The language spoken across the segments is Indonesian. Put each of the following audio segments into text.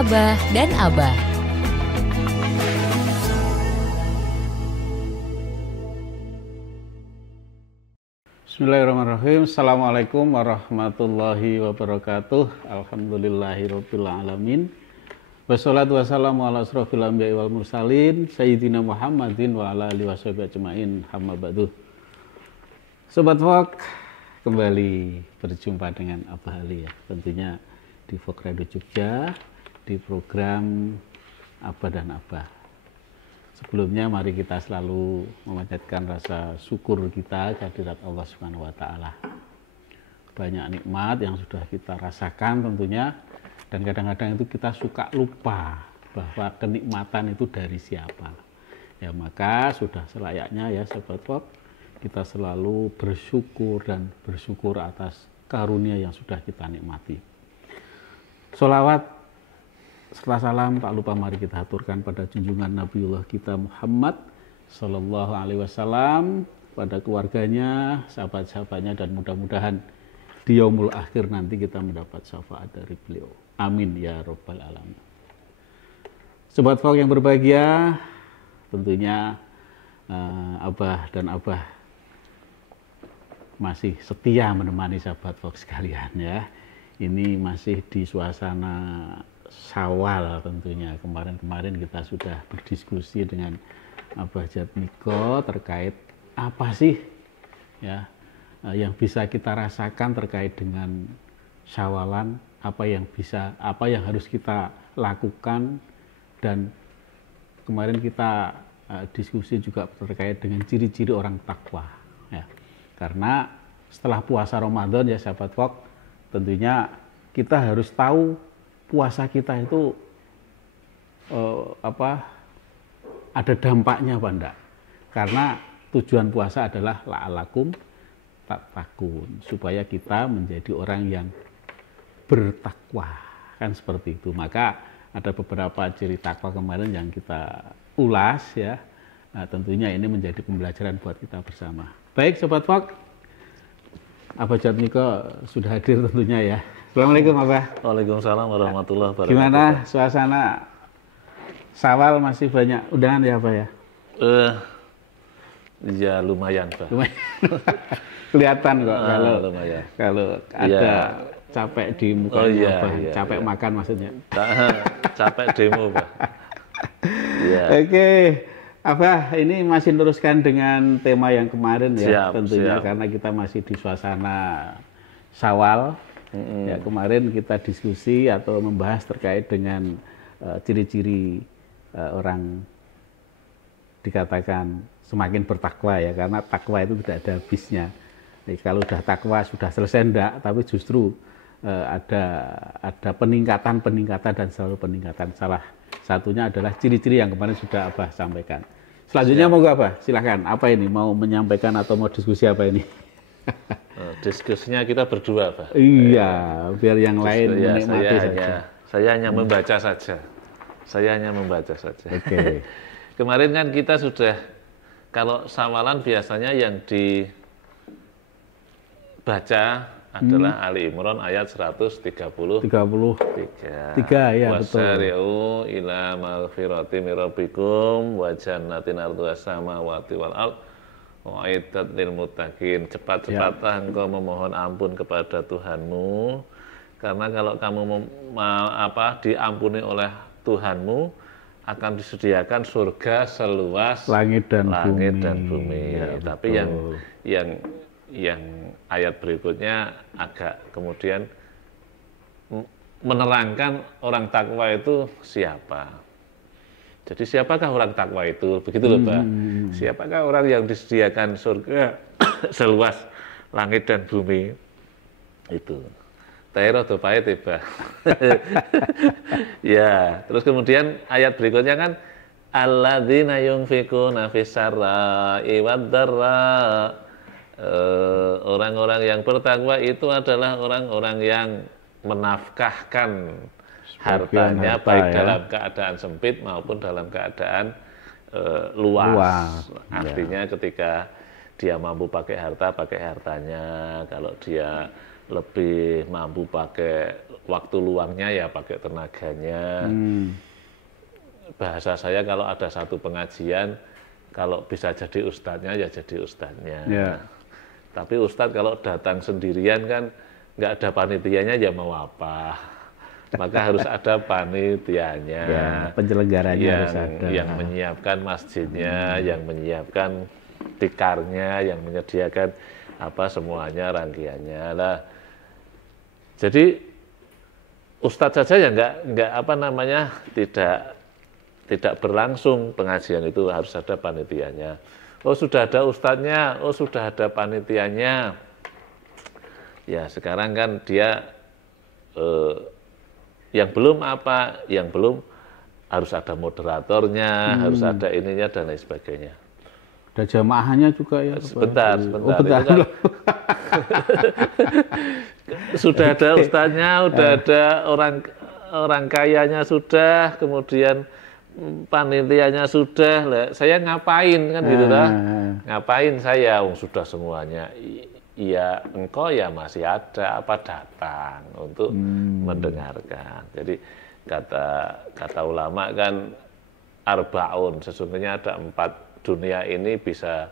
Abah dan Abah. Bismillahirrahmanirrahim. Assalamualaikum warahmatullahi wabarakatuh. Alhamdulillahirabbil alamin. Wassalatu wassalamu ala asrofil anbiya'i wal mursalin sayyidina Muhammadin wa ala alihi washabihi ajmain. Amma ba'du. Sobat Vok, kembali berjumpa dengan Abah Ali ya. Tentunya di Vok Radio Jogja di program Abah dan Abah. Sebelumnya mari kita selalu memanjatkan rasa syukur kita kehadirat Allah Subhanahu wa taala. Banyak nikmat yang sudah kita rasakan tentunya, dan kadang-kadang itu kita suka lupa bahwa kenikmatan itu dari siapa. Ya, maka sudah selayaknya ya Sobat Vok, kita selalu bersyukur dan bersyukur atas karunia yang sudah kita nikmati. Sholawat setelah salam tak lupa mari kita aturkan pada junjungan Nabiullah kita Muhammad Sallallahu Alaihi Wasallam, pada keluarganya, sahabat-sahabatnya, dan mudah-mudahan di yaumul akhir nanti kita mendapat syafaat dari beliau. Amin ya Rabbal Alamin. Sobat Vok yang berbahagia, tentunya Abah dan Abah masih setia menemani sahabat Vok sekalian ya. Ini masih di suasana Syawal tentunya. Kemarin kita sudah berdiskusi dengan Abah Jatmiko terkait apa sih ya yang bisa kita rasakan terkait dengan Syawalan, apa yang harus kita lakukan, dan kemarin kita diskusi juga terkait dengan ciri-ciri orang takwa ya. Karena setelah puasa Ramadan ya sahabat Vok, tentunya kita harus tahu puasa kita itu ada dampaknya apa enggak. Karena tujuan puasa adalah la'alakum tattaqun, supaya kita menjadi orang yang bertakwa, kan seperti itu. Maka ada beberapa ciri takwa kemarin yang kita ulas ya. Nah, tentunya ini menjadi pembelajaran buat kita bersama. Baik Sobat Vok, Abah Jatmiko sudah hadir tentunya ya. Assalamualaikum Abah. Waalaikumsalam warahmatullahi wabarakatuh. Gimana suasana Syawal, masih banyak undangan ya Abah ya? Ya lumayan Pak. Lumayan. Kelihatan kok lumayan. Kalau ada capek di muka Abah, capek makan maksudnya. Capek demo Pak. Oke. Abah, ini masih teruskan dengan tema yang kemarin ya, tentunya karena kita masih di suasana Syawal. Ya, kemarin kita diskusi atau membahas terkait dengan ciri-ciri orang dikatakan semakin bertakwa ya, karena takwa itu tidak ada habisnya. Jadi, kalau sudah takwa sudah selesai enggak, tapi justru ada peningkatan dan selalu peningkatan. Salah satunya adalah ciri-ciri yang kemarin sudah Abah sampaikan. Selanjutnya mau Abah, silahkan. Apa ini? Mau menyampaikan atau mau diskusi apa ini? Diskusinya kita berdua Pak. Iya, biar yang lain menikmati saja. Saya hanya membaca saja. Oke. Kemarin kan kita sudah, kalau Syawalan biasanya yang dibaca adalah Ali Imran ayat 133. Ya, betul. Wasari'u ila maghfirati min rabbikum wa jannatin arduha samawati wal ard wa'iddat lil muttaqin. Cepat-cepatlah engkau memohon ampun kepada Tuhanmu, karena kalau kamu diampuni oleh Tuhanmu, akan disediakan surga seluas langit dan bumi. Ya, tapi yang ayat berikutnya agak kemudian menerangkan orang takwa itu siapa. Jadi siapakah orang takwa itu? Begitu loh Pak. Siapakah orang yang disediakan surga seluas langit dan bumi itu? Tairo do pahit Pak. Ya, terus kemudian ayat berikutnya kan alladzina yunfikuna fis-sarra'i wad-dharra. Orang-orang yang bertakwa itu adalah orang-orang yang menafkahkan hartanya baik dalam keadaan sempit maupun dalam keadaan luas. Artinya ketika dia mampu pakai hartanya, kalau dia lebih mampu pakai waktu luangnya ya pakai tenaganya. Bahasa saya kalau ada satu pengajian, kalau bisa jadi ustadznya ya jadi ustadznya. Tapi ustadz kalau datang sendirian kan nggak ada panitianya ya mau apa. Maka harus ada panitianya. Penyelenggaranya harus ada. Yang menyiapkan masjidnya, yang menyiapkan tikarnya, yang menyediakan apa semuanya rangkaiannya lah. Jadi ustadz saja ya nggak apa namanya tidak berlangsung pengajian itu, harus ada panitianya. Oh sudah ada ustadznya, oh sudah ada panitianya. Ya sekarang kan dia yang belum apa, yang belum harus ada moderatornya, harus ada ininya dan lain sebagainya. Ada jamaahnya juga ya? Sebentar. Kan, sudah ada ustadznya, sudah ada orang kayanya sudah, kemudian panitianya sudah, saya ngapain kan gitu lah. Ngapain saya, sudah semuanya. Iya, engkau ya masih ada apa datang untuk mendengarkan. Jadi kata ulama kan arbaun, sesungguhnya ada 4 dunia ini bisa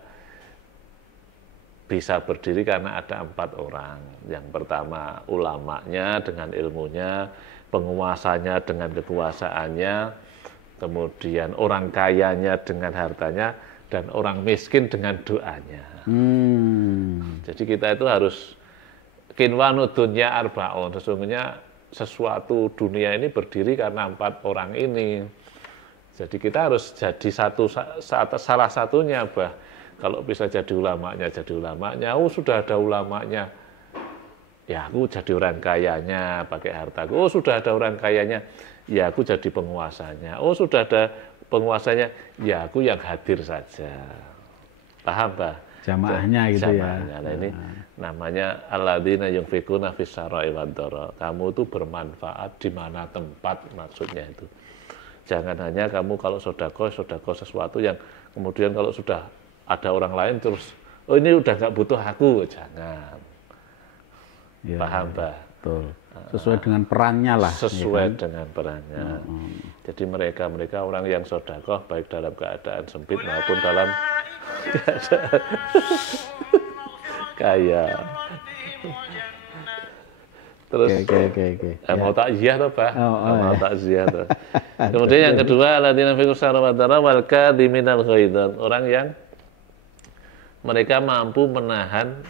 berdiri karena ada 4 orang. Yang pertama ulamanya dengan ilmunya, penguasanya dengan kekuasaannya, kemudian orang kayanya dengan hartanya, dan orang miskin dengan doanya. Jadi kita itu harus kinwanu dunya arbaun, sesungguhnya sesuatu dunia ini berdiri karena 4 orang ini. Jadi kita harus jadi salah satunya, kalau bisa jadi ulamanya. Oh sudah ada ulamanya, ya aku jadi orang kayanya pakai hartaku. Oh sudah ada orang kayanya, ya aku jadi penguasanya. Oh sudah ada penguasanya, ya aku yang hadir saja. Paham, Pak? Jamaahnya gitu jamaahnya. Nah ini namanya alladzina yunfikuna fis sarai wad dara. Kamu itu bermanfaat di mana tempat, maksudnya itu. Jangan hanya kamu kalau sedekah sesuatu yang kemudian kalau sudah ada orang lain terus, oh ini udah nggak butuh aku, jangan. Ya, paham, Pak? Betul. Sesuai dengan perannya lah. Sesuai ya kan? Dengan perannya. Jadi mereka orang yang sedekah baik dalam keadaan sempit maupun dalam keadaan kaya. Terus mau takziah toh, Pak? Mau takziah toh. Kemudian yang kedua, alladzina fi sarwatara wal kadiminal ghaidzan. Orang yang mereka mampu menahan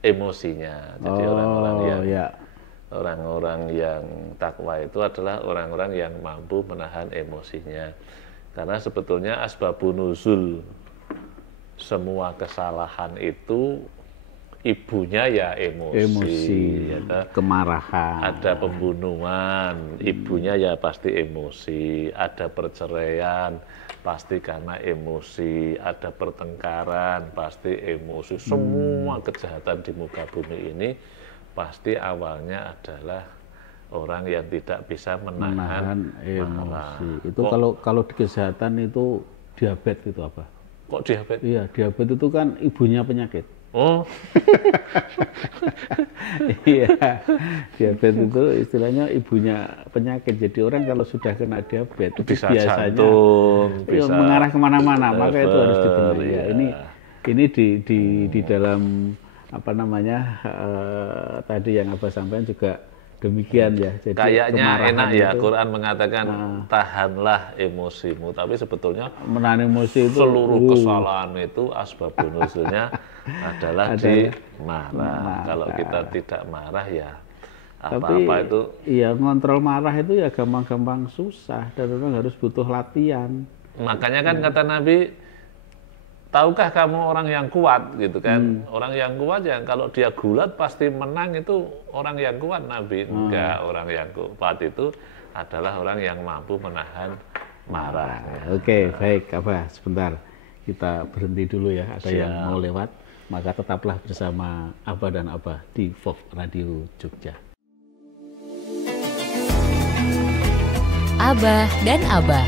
emosinya. Jadi orang-orang yang takwa itu adalah orang-orang yang mampu menahan emosinya. Karena sebetulnya asbabun nuzul semua kesalahan itu ibunya ya emosi ya, kemarahan. Ada pembunuhan, ibunya ya pasti emosi. Ada perceraian, pasti karena emosi. Ada pertengkaran, pasti emosi. Semua kejahatan di muka bumi ini pasti awalnya adalah orang yang tidak bisa menahan emosi. Itu kalau di kesehatan itu diabetes itu apa? Kok diabetes? Iya, diabetes itu kan ibunya penyakit. Oh. Iya, diabetes itu istilahnya ibunya penyakit. Jadi orang kalau sudah kena diabetes bisa biasanya jantung, bisa mengarah kemana-mana. Maka itu harus dibenahi. Ya, ini di dalam apa namanya tadi yang Abah sampaikan juga demikian ya. Jadi kayaknya enak ya itu, Quran mengatakan tahanlah emosimu, tapi sebetulnya menahan emosi itu seluruh kesalahan itu asbabun nuzulnya adalah di marah. Kalau kita tidak marah ya apa-apa itu. Iya, ngontrol marah itu ya gampang-gampang susah dan memang harus butuh latihan. Makanya kan kata Nabi, tahukah kamu orang yang kuat gitu kan? Orang yang kuat ya kalau dia gulat pasti menang, itu orang yang kuat. Nabi enggak, orang yang kuat itu adalah orang yang mampu menahan marah. Oke, baik Abah, sebentar kita berhenti dulu ya, ada yang mau lewat, maka tetaplah bersama Abah dan Abah di Vox Radio Jogja. Abah dan Abah.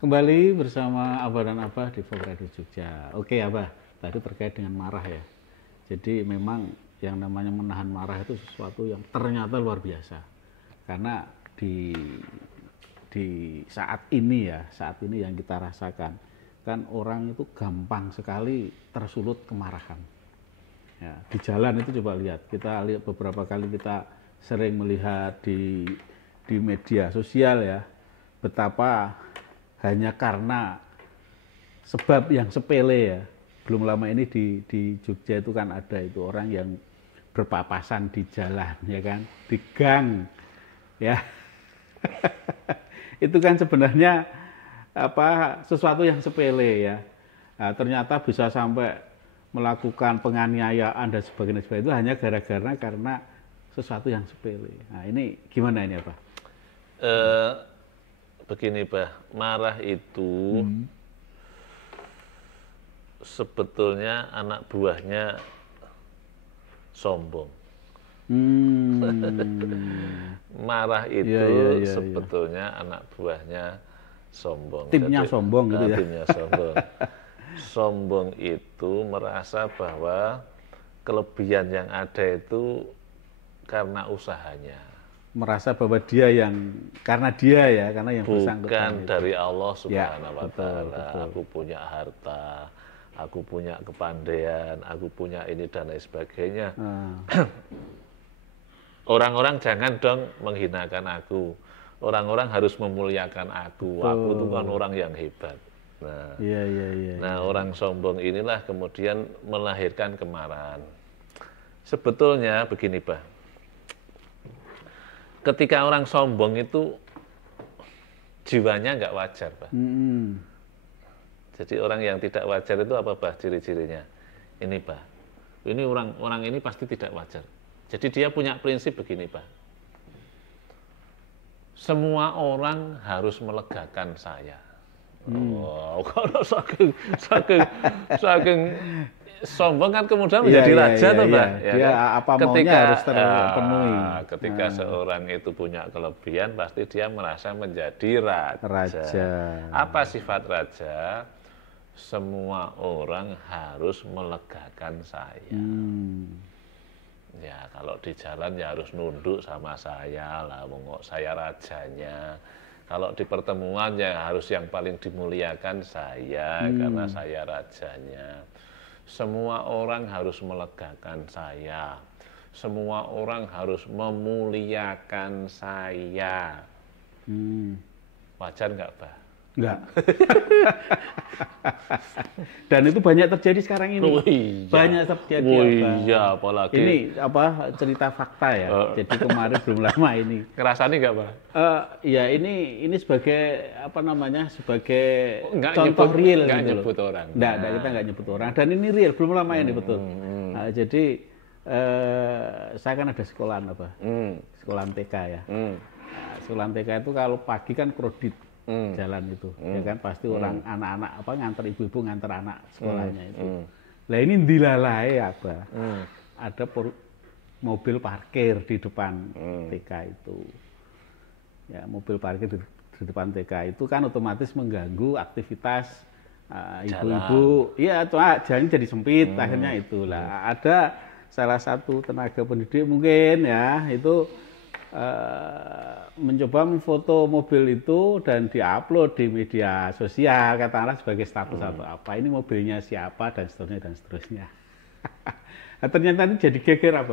Kembali bersama Abah dan Abah di Folk Radio Jogja. Oke Abah, tadi terkait dengan marah ya. Jadi memang yang namanya menahan marah itu sesuatu yang ternyata luar biasa. Karena di saat ini yang kita rasakan, kan orang itu gampang sekali tersulut kemarahan. Ya, di jalan itu coba lihat, kita lihat beberapa kali kita sering melihat di media sosial ya, betapa hanya karena sebab yang sepele ya. Belum lama ini di Jogja itu kan ada itu orang yang berpapasan di jalan ya kan, di gang ya. Itu kan sebenarnya sesuatu yang sepele ya. Nah, ternyata bisa sampai melakukan penganiayaan dan sebagainya itu hanya gara-gara karena sesuatu yang sepele. Nah, ini gimana ini Pak? Begini Bah, marah itu sebetulnya anak buahnya sombong. Marah itu sebetulnya anak buahnya sombong. Timnya sombong gitu ya. Timnya sombong. Sombong itu merasa bahwa kelebihan yang ada itu karena usahanya. Merasa bahwa dia yang karena yang bukan bersangkutan dari Allah Subhanahu ya, wa Ta'ala. Aku punya harta, aku punya kepandaian, aku punya ini dan lain sebagainya. Orang-orang jangan dong menghinakan aku. Orang-orang harus memuliakan aku. Aku itu kan orang yang hebat. Nah, nah orang sombong inilah kemudian melahirkan kemarahan. Sebetulnya begini Pak. Ketika orang sombong itu jiwanya nggak wajar, Pak. Jadi orang yang tidak wajar itu apa, Pak, ciri-cirinya? Ini, Pak. Ini orang ini pasti tidak wajar. Jadi dia punya prinsip begini, Pak. Semua orang harus melegakan saya. Wow, kalau saking sombong kan kemudian menjadi raja tuh Pak. Ya, dia apa maunya harus terpenuhi. Ketika seorang itu punya kelebihan pasti dia merasa menjadi raja. Apa sifat raja? Semua orang harus melegakan saya. Ya kalau di jalan ya harus nunduk sama saya lah, saya rajanya. Kalau di pertemuan ya harus yang paling dimuliakan saya karena saya rajanya. Semua orang harus melegakan saya. Semua orang harus memuliakan saya. Wajar nggak, Pak? Enggak. Dan itu banyak terjadi sekarang ini. Iya. Banyak terjadi. Iya, apalagi. Ini cerita fakta ya. Jadi kemarin belum lama ini. Ngerasani nggak, Pak? Ya ini sebagai sebagai contoh real. Nggak nyebut orang. Enggak, kita nggak nyebut orang. Dan ini real, belum lama ini betul. Nah, jadi saya kan ada sekolahan sekolahan TK ya. Sekolahan TK itu kalau pagi kan kredit. Jalan itu, ya kan pasti orang anak-anak nganter ibu-ibu nganter anak sekolahnya itu. Lah ini dilalai ada mobil parkir di depan TK itu. Ya mobil parkir di depan TK itu kan otomatis mengganggu aktivitas ibu-ibu. Iya, jalan jadi sempit akhirnya itulah. Ada salah satu tenaga pendidik mungkin ya itu mencoba memfoto mobil itu dan diupload di media sosial katakanlah sebagai status atau apa, ini mobilnya siapa dan seterusnya. Nah, ternyata ini jadi geger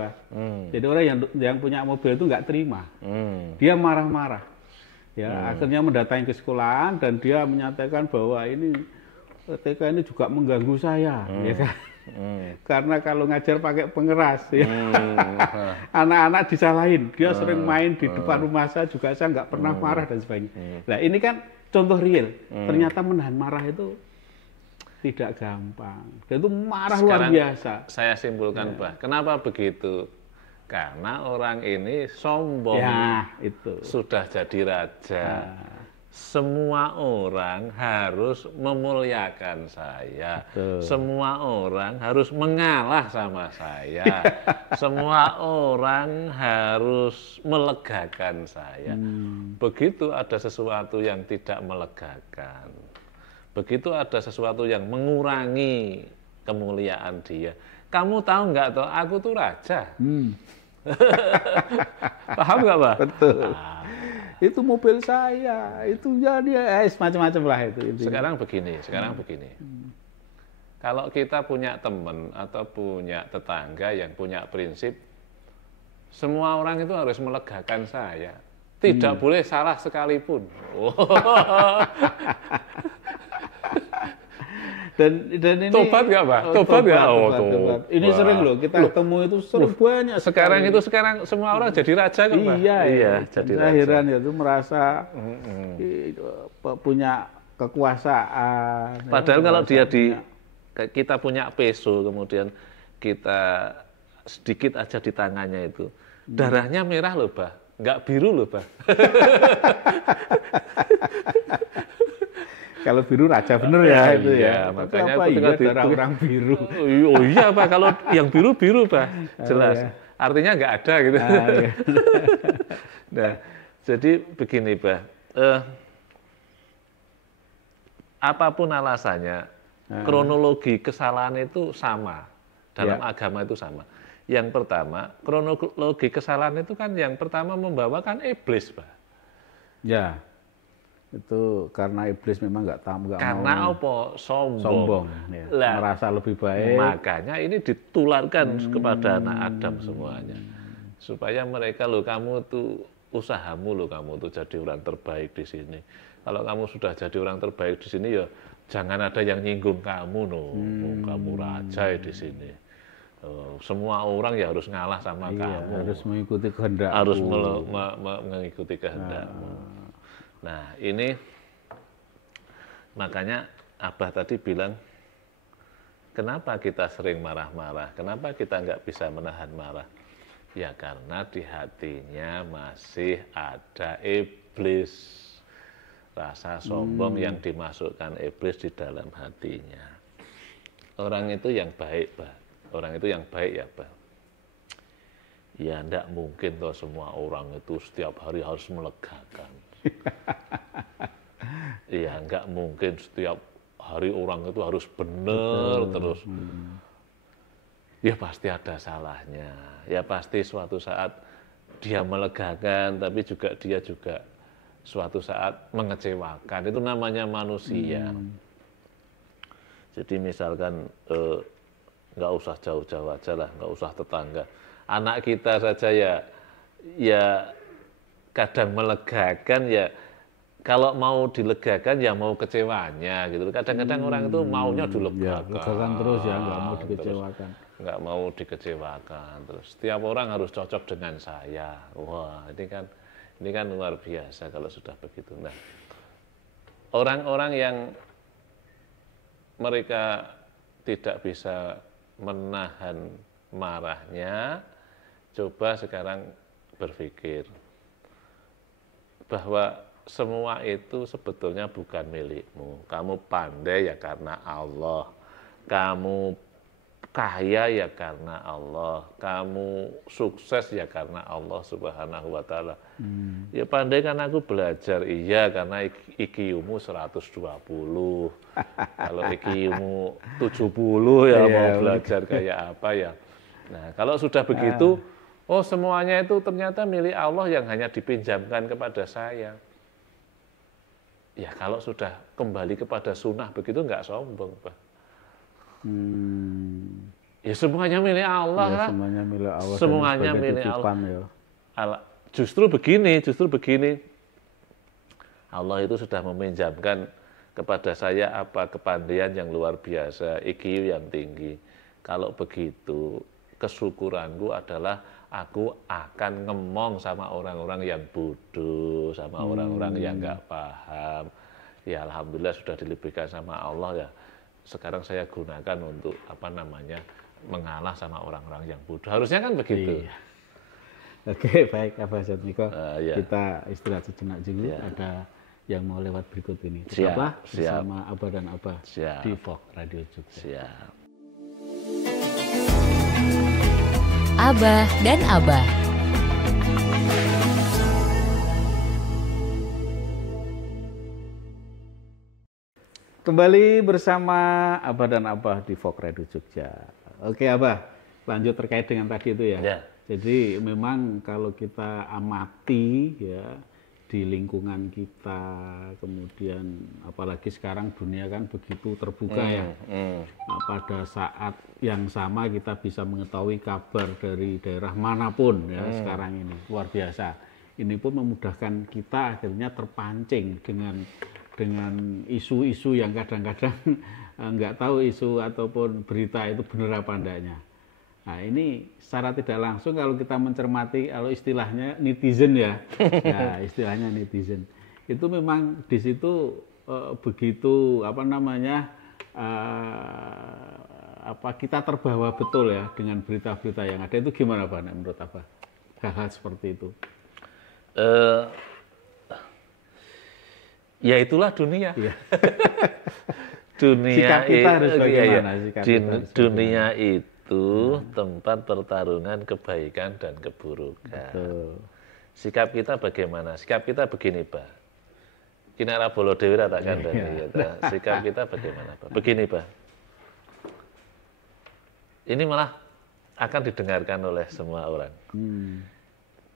jadi orang yang punya mobil itu nggak terima, dia marah-marah ya akhirnya mendatangi ke sekolahan dan dia menyatakan bahwa ini TK ini juga mengganggu saya ya kan. Karena kalau ngajar pakai pengeras ya. Anak-anak disalahin, dia sering main di depan rumah saya juga saya nggak pernah marah dan sebagainya. Nah ini kan contoh real, ternyata menahan marah itu tidak gampang, dan itu marah luar biasa. Saya simpulkan Pak, kenapa begitu? Karena orang ini sombong, ya, itu sudah jadi raja. semua orang harus memuliakan saya. Betul. Semua orang harus mengalah sama saya. Semua orang harus melegakan saya. Begitu ada sesuatu yang tidak melegakan, begitu ada sesuatu yang mengurangi kemuliaan dia. Kamu tahu nggak toh, aku tuh raja. Paham nggak, Pak? Betul. Itu mobil saya, itu jadi semacam-macam lah itu. Sekarang begini. Kalau kita punya teman atau punya tetangga yang punya prinsip, semua orang itu harus melegakan saya. Tidak boleh salah sekalipun. Dan ini tobat nggak, Pak? Tobat nggak? Tobat. Ini sering loh kita ketemu itu sering banyak. Sekarang semua orang jadi raja kan, Pak? Iya, jadi heran ya itu merasa punya kekuasaan. Padahal kalau kita punya peso, kemudian kita sedikit aja di tangannya itu, darahnya merah loh, Pak. Nggak biru loh, Pak. Kalau biru raja bener ya itu ya. Makanya aku darah orang biru. Oh iya, Pak, kalau yang biru, Pak. Jelas. Oh, iya. Artinya nggak ada gitu. Iya. Nah, jadi begini, Pak. Apapun alasannya, kronologi kesalahan itu sama. Dalam agama itu sama. Yang pertama, kronologi kesalahan itu kan yang pertama membawakan iblis, Pak. Ya. Itu karena iblis memang nggak karena mau apa? Sombong ya. Merasa lebih baik. Makanya ini ditularkan kepada anak Adam semuanya, supaya mereka kamu tuh usahamu kamu tuh jadi orang terbaik di sini. Kalau kamu sudah jadi orang terbaik di sini ya jangan ada yang nyinggung kamu kamu raja di sini. Semua orang ya harus ngalah sama kamu. Harus mengikuti kehendakmu. Harus mengikuti kehendakmu. Nah, ini makanya Abah tadi bilang, kenapa kita sering marah-marah? Kenapa kita nggak bisa menahan marah? Ya karena di hatinya masih ada iblis. Rasa sombong yang dimasukkan iblis di dalam hatinya. Orang itu yang baik, Pak. Orang itu yang baik ya, Pak. Ya enggak mungkin toh semua orang itu setiap hari harus melegakan. Iya, nggak mungkin setiap hari orang itu harus benar terus. Ya pasti ada salahnya. Ya pasti suatu saat dia melegakan, tapi juga dia juga suatu saat mengecewakan. Itu namanya manusia. Jadi misalkan nggak usah jauh-jauh aja lah, nggak usah tetangga. Anak kita saja ya kadang melegakan ya, kalau mau dilegakan ya mau kecewanya gitu. Kadang-kadang orang itu maunya dilegakan. Legakan terus ya, nggak mau dikecewakan. Nggak mau dikecewakan terus. Setiap orang harus cocok dengan saya. Wah, ini kan luar biasa kalau sudah begitu. Nah, orang-orang yang mereka tidak bisa menahan marahnya, coba sekarang berpikir bahwa semua itu sebetulnya bukan milikmu. Kamu pandai ya karena Allah. Kamu kaya ya karena Allah. Kamu sukses ya karena Allah Subhanahu wa taala. Ya pandai kan aku belajar, iya karena IQ-mu 120. Kalau IQ-mu 70 ya mau belajar kayak apa ya. Nah, kalau sudah begitu, oh semuanya itu ternyata milik Allah yang hanya dipinjamkan kepada saya. Ya kalau sudah kembali kepada sunnah begitu nggak sombong, Pak. Ya semuanya milik Allah. Ya, semuanya milik Allah. Semuanya milik Allah. Justru begini. Allah itu sudah meminjamkan kepada saya apa kepandaian yang luar biasa, IQ yang tinggi. Kalau begitu, kesyukuranku adalah aku akan ngomong sama orang-orang yang bodoh, sama orang-orang yang nggak paham. Ya alhamdulillah sudah dilebihkan sama Allah ya. Sekarang saya gunakan untuk mengalah sama orang-orang yang bodoh. Harusnya kan begitu. Iya. Oke, baik Abah Ustadz Miko. Kita istirahat sejenak dulu. Ada yang mau lewat berikut ini. Siap, Tetaplah siap. bersama Abah dan Abah Siap. di Vox Radio Jogja. Siap. Abah dan Abah. Kembali bersama Abah dan Abah di Vox Radio Jogja. Oke Abah, lanjut terkait dengan tadi itu ya. Ya. Jadi memang kalau kita amati ya di lingkungan kita, kemudian apalagi sekarang dunia kan begitu terbuka ya. Nah, pada saat yang sama kita bisa mengetahui kabar dari daerah manapun ya sekarang ini, luar biasa. Ini pun memudahkan kita akhirnya terpancing dengan isu-isu yang kadang-kadang nggak tahu isu ataupun berita itu benar apa enggaknya. Nah ini secara tidak langsung kalau kita mencermati, kalau istilahnya netizen ya, ya istilahnya netizen, itu memang di situ begitu kita terbawa betul ya dengan berita-berita yang ada. Itu gimana Pak menurut Abah hal-hal seperti itu? Ya itulah dunia. Iya. Dunia Sikap kita harus bagaimana? Dunia itu tempat pertarungan kebaikan dan keburukan. Betul. Sikap kita bagaimana? Sikap kita begini, Pak. Kinara bolo dewi tak kandani. Gitu. Sikap kita bagaimana, Pak? Begini, Pak. Ini malah akan didengarkan oleh semua orang.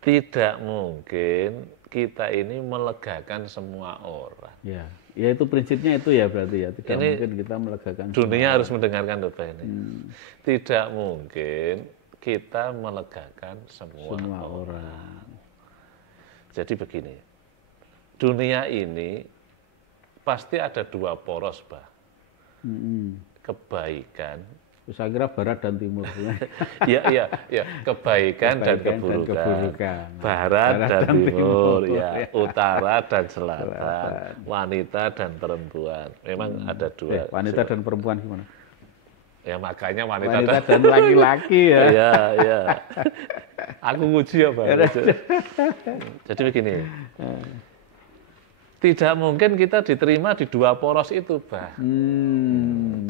Tidak mungkin kita ini melegakan semua orang. Ya, ya itu prinsipnya itu ya berarti ya. Tidak Ini mungkin kita melegakan dunia harus mendengarkan Bapak ini. Tidak mungkin kita melegakan semua orang. Jadi begini, dunia ini pasti ada dua poros, Pak. Kebaikan. Saya kira barat dan timur. Ya, kebaikan dan keburukan. Barat dan timur, ya, utara dan selatan, wanita dan perempuan. Memang ada dua. Wanita dan perempuan gimana? Ya makanya wanita dan laki-laki ya. Iya. Aku nguji ya, Pak. Jadi begini. Tidak mungkin kita diterima di dua poros itu, Pak.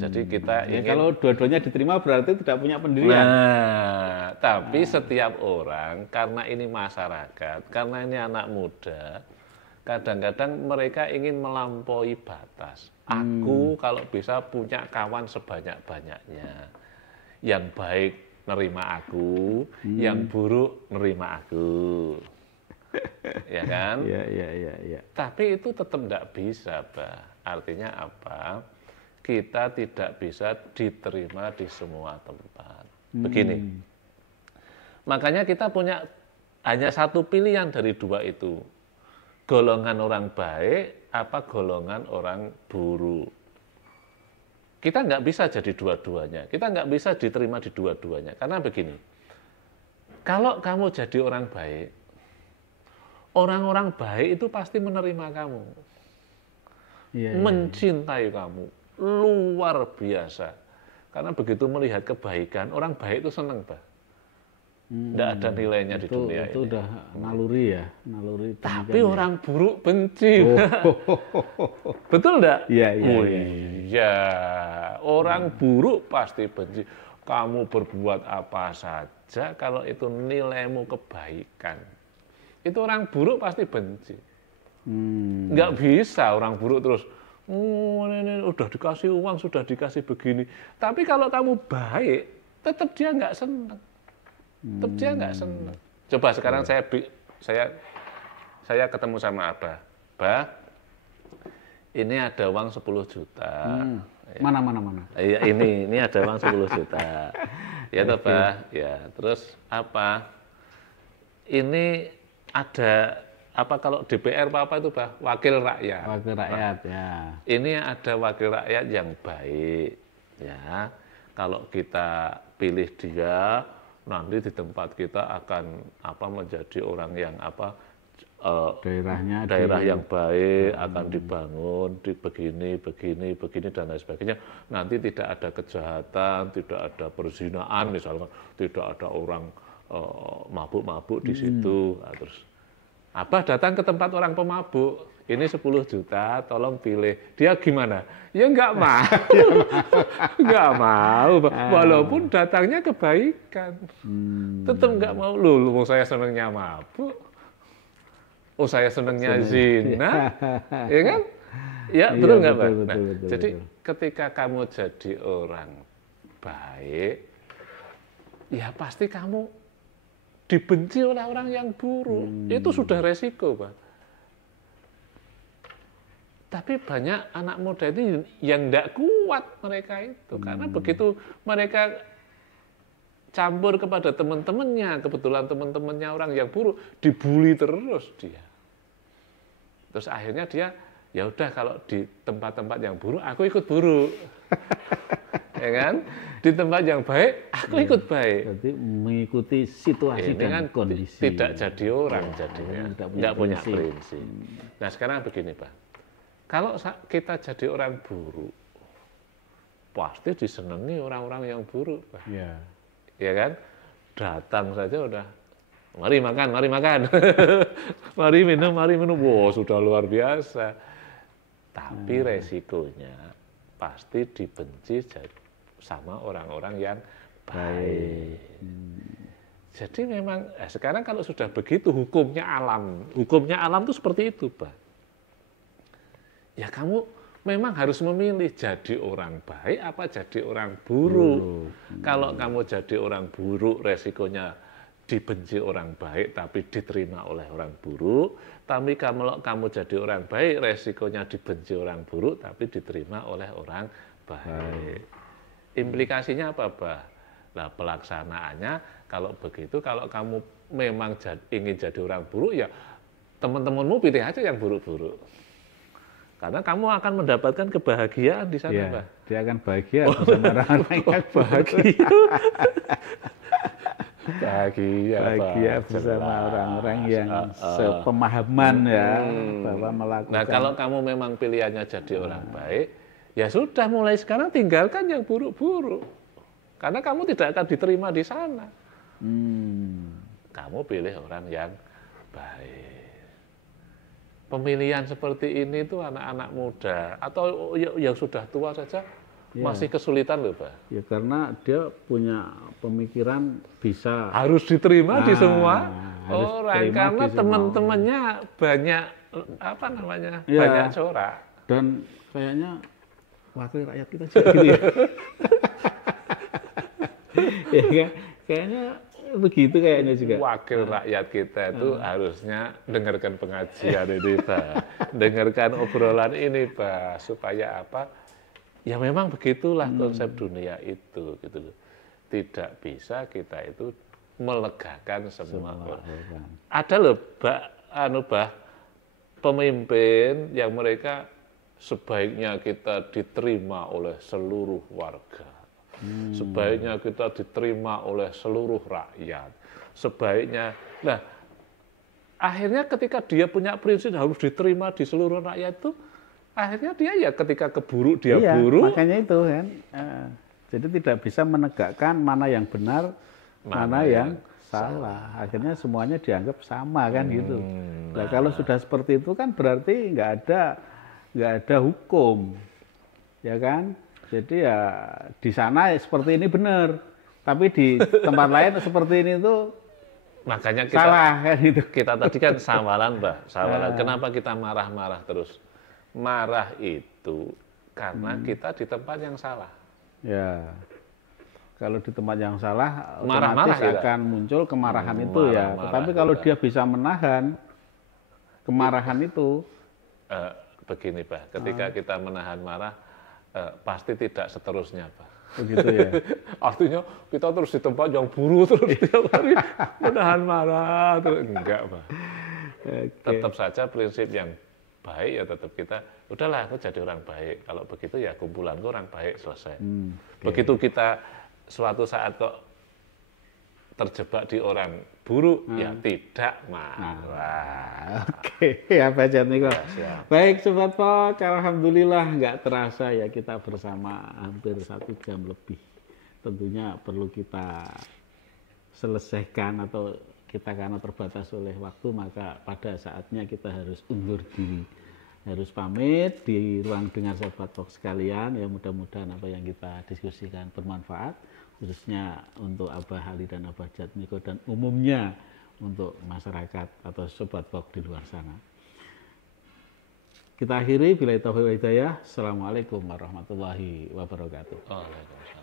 Jadi kita ingin... kalau dua-duanya diterima berarti tidak punya pendirian. Nah, tapi setiap orang, karena ini masyarakat, karena ini anak muda, kadang-kadang mereka ingin melampaui batas. Aku kalau bisa punya kawan sebanyak-banyaknya. Yang baik nerima aku, yang buruk nerima aku. Ya kan? Iya. Tapi itu tetap tidak bisa, Pak. Artinya apa? Kita tidak bisa diterima di semua tempat. Begini. Makanya kita punya hanya satu pilihan dari dua itu. Golongan orang baik, apa golongan orang buruk. Kita nggak bisa jadi dua-duanya. Kita nggak bisa diterima di dua-duanya. Karena begini. Kalau kamu jadi orang baik, orang-orang baik itu pasti menerima kamu, mencintai kamu, luar biasa. Karena begitu melihat kebaikan, orang baik itu senang, Pak. Tidak ada nilainya di dunia ini. Itu udah naluri ya, naluri. Tapi orang buruk benci. Betul enggak? Iya. Orang buruk pasti benci. Kamu berbuat apa saja kalau itu nilaimu kebaikan. Itu orang buruk pasti benci. Nggak bisa orang buruk terus, ini udah dikasih uang, sudah dikasih begini. Tapi kalau kamu baik, tetap dia nggak senang. Tetap dia nggak senang. Coba sekarang saya ketemu sama Abah. Bah, ini ada uang 10 juta. Mana. Iya, ini ada uang 10 juta. Ya toh, Bah. Ya, terus apa? Ini ada apa kalau DPR apa itu, Bah? Wakil rakyat. Wakil rakyat, ya. Ini ada wakil rakyat yang baik, ya. Kalau kita pilih dia, nanti di tempat kita akan menjadi orang yang daerah yang baik, akan dibangun begini dan lain sebagainya. Nanti tidak ada kejahatan, tidak ada perzinaan misalkan, tidak ada orang mabuk-mabuk di situ. Nah, terus Abah datang ke tempat orang pemabuk, ini 10 juta, tolong pilih. Dia gimana? Ya nggak mau. Nggak mau, walaupun datangnya kebaikan. Tetap nggak mau. Loh, saya senangnya mabuk. Oh, saya senangnya zina. Ya kan? Ya, betul nggak, Pak? Nah, jadi ketika kamu jadi orang baik, ya pasti kamu dibenci oleh orang yang buruk. Itu sudah resiko, Pak. Tapi banyak anak muda ini yang tidak kuat mereka itu. Karena begitu mereka campur kepada teman-temannya, kebetulan teman-temannya orang yang buruk, dibully terus dia. Terus akhirnya dia, ya udah kalau di tempat-tempat yang buruk, aku ikut buruk. Ya kan? Di tempat yang baik, aku ikut baik. Jadi mengikuti situasi dan kondisi. Tidak jadi orang jadinya. Tidak punya prinsip. Nah sekarang begini, Pak. Kalau kita jadi orang buruk, pasti disenangi orang-orang yang buruk, Pak. Ya. Ya kan? Datang saja udah, mari makan, mari makan. mari minum. Wow, sudah luar biasa. Tapi resikonya pasti dibenci sama orang-orang yang baik. Jadi memang sekarang kalau sudah begitu hukumnya alam itu seperti itu, Pak. Ya kamu memang harus memilih jadi orang baik apa jadi orang buruk. Kalau kamu jadi orang buruk, resikonya dibenci orang baik tapi diterima oleh orang buruk. Tapi kalau kamu jadi orang baik, resikonya dibenci orang buruk tapi diterima oleh orang baik. Implikasinya apa, Pak? Nah, pelaksanaannya kalau begitu, kalau kamu memang ingin jadi orang buruk, ya teman-temanmu pilih aja yang buruk-buruk. Karena kamu akan mendapatkan kebahagiaan di sana, Pak. Dia akan bahagia bersama orang-orang yang bahagia. bahagia bersama orang-orang yang sepemahaman ya bahwa melakukan. Nah, kalau kamu memang pilihannya jadi orang baik, ya sudah mulai sekarang tinggalkan yang buruk-buruk. Karena kamu tidak akan diterima di sana. Kamu pilih orang yang baik. Pemilihan seperti ini tuh anak-anak muda atau yang sudah tua saja masih kesulitan loh, Pak. Ya karena dia punya pemikiran bisa harus diterima di semua orang karena teman-temannya banyak apa namanya banyak corak dan kayaknya wakil rakyat kita juga gitu ya. Ya kayaknya begitu kayaknya juga. Wakil rakyat kita itu harusnya dengarkan pengajian ini, Pak. Dengarkan obrolan ini, Pak, supaya apa? Ya memang begitulah konsep dunia itu, gitu loh. Tidak bisa kita itu melegakan semua orang. Ada loh, pemimpin yang mereka sebaiknya kita diterima oleh seluruh warga. Sebaiknya kita diterima oleh seluruh rakyat. Sebaiknya, nah akhirnya ketika dia punya prinsip harus diterima di seluruh rakyat itu, akhirnya dia ya ketika keburuk dia buruk. Makanya itu kan, jadi tidak bisa menegakkan mana yang benar, mana yang salah. Akhirnya semuanya dianggap sama kan gitu. Nah kalau sudah seperti itu kan berarti nggak ada hukum, ya kan? Jadi ya di sana seperti ini benar, tapi di tempat lain seperti ini tuh makanya kita, salah kan itu. Kita tadi kan sawalan, Mbak. Sawalan. Kenapa kita marah-marah terus? Marah itu karena kita di tempat yang salah. Ya. Kalau di tempat yang salah marah-marah akan muncul kemarahan itu ya. Tetapi kalau dia bisa menahan kemarahan itu begini, Pak. Ketika kita menahan marah pasti tidak seterusnya, Pak. Begitu ya. Artinya kita terus di tempat yang buruk terus tiap hari menahan marah terus enggak, Pak. Tetap saja prinsip yang baik ya tetap kita udahlah aku jadi orang baik. Kalau begitu ya kumpulanku orang baik selesai. Begitu kita suatu saat kok terjebak di orang buruk ya tidak marah. Oke, ya Pak Jatmiko. Baik Sobat Pok, alhamdulillah nggak terasa ya kita bersama hampir 1 jam lebih. Tentunya perlu kita selesaikan atau kita karena terbatas oleh waktu maka pada saatnya kita harus undur diri. harus pamit di ruang dengar sahabat Fox sekalian. Ya mudah-mudahan apa yang kita diskusikan bermanfaat, khususnya untuk Abah Ali dan Abah Jatmiko dan umumnya untuk masyarakat atau sobat Fox di luar sana. Kita akhiri, billahi taufiq wal hidayah. Assalamualaikum warahmatullahi wabarakatuh. Waalaikumsalam.